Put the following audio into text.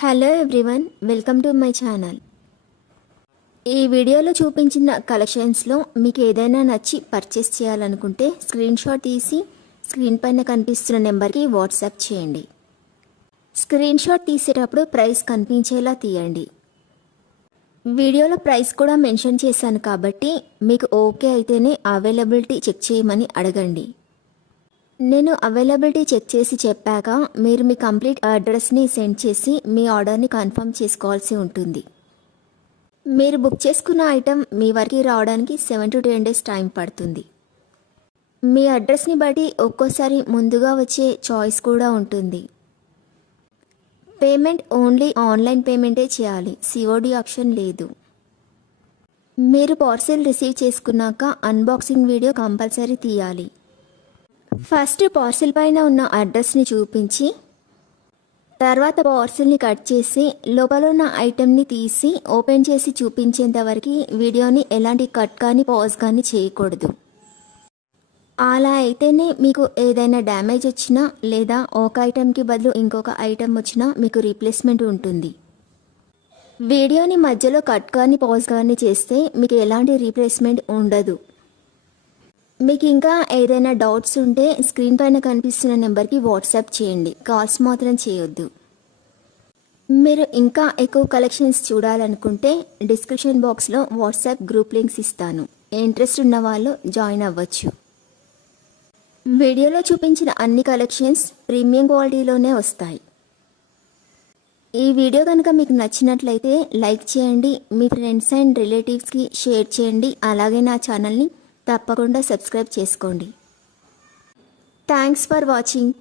Hello everyone, welcome to my channel. ఈ వీడియోలో చూపించిన కలెక్షన్స్లో మీకు ఏదైనా నచ్చి పర్చేస్ చేయాలనుకుంటే స్క్రీన్ షాట్ తీసి స్క్రీన్ పైన కనిపిస్తున్న నెంబర్కి వాట్సాప్ చేయండి. స్క్రీన్ షాట్ తీసేటప్పుడు ప్రైస్ కనిపించేలా తీయండి. వీడియోలో ప్రైస్ కూడా మెన్షన్ చేశాను కాబట్టి మీకు ఓకే అయితేనే అవైలబిలిటీ చెక్ చేయమని అడగండి. నేను అవైలబిలిటీ చెక్ చేసి చెప్పాక మీరు మీ కంప్లీట్ అడ్రస్ని సెండ్ చేసి మీ ఆర్డర్ని కన్ఫర్మ్ చేసుకోవాల్సి ఉంటుంది. మీరు బుక్ చేసుకున్న ఐటెం మీ వరకు రావడానికి 7 to 10 days టైం పడుతుంది. మీ అడ్రస్ని బట్టి ఒక్కోసారి ముందుగా వచ్చే చాయిస్ కూడా ఉంటుంది. పేమెంట్ ఓన్లీ ఆన్లైన్ పేమెంటే చేయాలి, సిఓడి ఆప్షన్ లేదు. మీరు పార్సిల్ రిసీవ్ చేసుకున్నాక అన్బాక్సింగ్ వీడియో కంపల్సరీ తీయాలి. ఫస్ట్ పార్సిల్ పైన ఉన్న అడ్రస్ని చూపించి తర్వాత పార్సిల్ని కట్ చేసి లోపల ఉన్న ఐటెంని తీసి ఓపెన్ చేసి చూపించేంత వరకు వీడియోని ఎలాంటి కట్ కానీ పాజ్ కానీ చేయకూడదు. అలా అయితేనే మీకు ఏదైనా డ్యామేజ్ వచ్చినా లేదా ఒక ఐటెంకి బదులు ఇంకొక ఐటెం వచ్చినా మీకు రీప్లేస్మెంట్ ఉంటుంది. వీడియోని మధ్యలో కట్ కానీ పాజ్ కానీ చేస్తే మీకు ఎలాంటి రీప్లేస్మెంట్ ఉండదు. మీకు ఇంకా ఏదైనా డౌట్స్ ఉంటే స్క్రీన్ పైన కనిపిస్తున్న నెంబర్కి వాట్సాప్ చేయండి, కాల్స్ మాత్రం చేయొద్దు. మీరు ఇంకా ఎక్కువ కలెక్షన్స్ చూడాలనుకుంటే డిస్క్రిప్షన్ బాక్స్లో వాట్సాప్ గ్రూప్ లింక్స్ ఇస్తాను, ఇంట్రెస్ట్ ఉన్న వాళ్ళు జాయిన్ అవ్వచ్చు. వీడియోలో చూపించిన అన్ని కలెక్షన్స్ ప్రీమియం క్వాలిటీలోనే వస్తాయి. ఈ వీడియో కనుక మీకు నచ్చినట్లయితే లైక్ చేయండి, మీ ఫ్రెండ్స్ అండ్ రిలేటివ్స్కి షేర్ చేయండి. అలాగే నా ఛానల్ని తప్పకుండా సబ్స్క్రైబ్ చేసుకోండి. Thanks for watching.